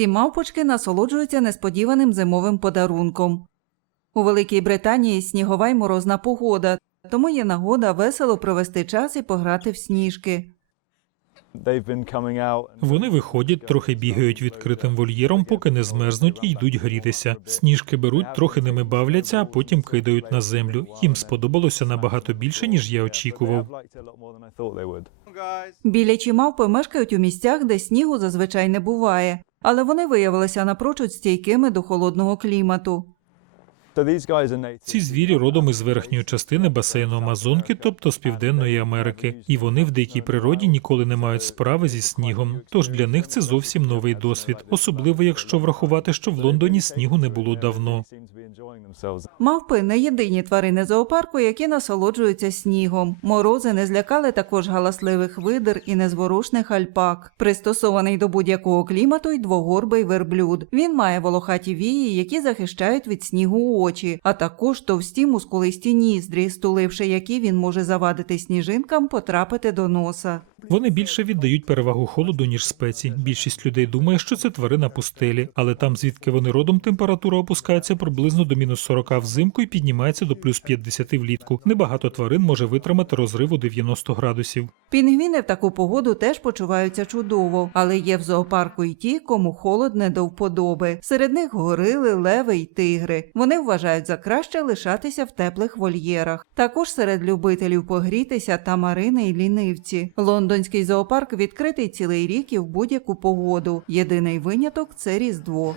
Всі мавпочки насолоджуються несподіваним зимовим подарунком. У Великій Британії снігова й морозна погода, тому є нагода весело провести час і пограти в сніжки. Вони виходять, трохи бігають відкритим вольєром, поки не змерзнуть і йдуть грітися. Сніжки беруть, трохи ними бавляться, а потім кидають на землю. Їм сподобалося набагато більше, ніж я очікував. Білячі мавпи мешкають у місцях, де снігу зазвичай не буває, але вони виявилися напрочуд стійкими до холодного клімату. Ці звірі родом із верхньої частини басейну Амазонки, тобто з Південної Америки, і вони в дикій природі ніколи не мають справи зі снігом. Тож для них це зовсім новий досвід, особливо якщо врахувати, що в Лондоні снігу не було давно. Мавпи не єдині тварини зоопарку, які насолоджуються снігом. Морози не злякали також галасливих видер і незворушних альпак. Пристосований до будь-якого клімату й двогорбий верблюд. Він має волохаті вії, які захищають від снігу очі, а також товсті мускулисті ніздрі, стуливши які він може завадити сніжинкам потрапити до носа. Вони більше віддають перевагу холоду, ніж спеці. Більшість людей думає, що це тварина пустелі, але там, звідки вони родом, температура опускається приблизно до мінус 40 взимку і піднімається до плюс 50 влітку. Небагато тварин може витримати розриву 90 градусів. Пінгвіни в таку погоду теж почуваються чудово, але є в зоопарку й ті, кому холод не до вподоби. Серед них горили, леви й тигри. Вони вважають за краще лишатися в теплих вольєрах. Також серед любителів погрітися тамарини й лінивці. Лондонський зоопарк відкритий цілий рік і в будь-яку погоду. Єдиний виняток це Різдво.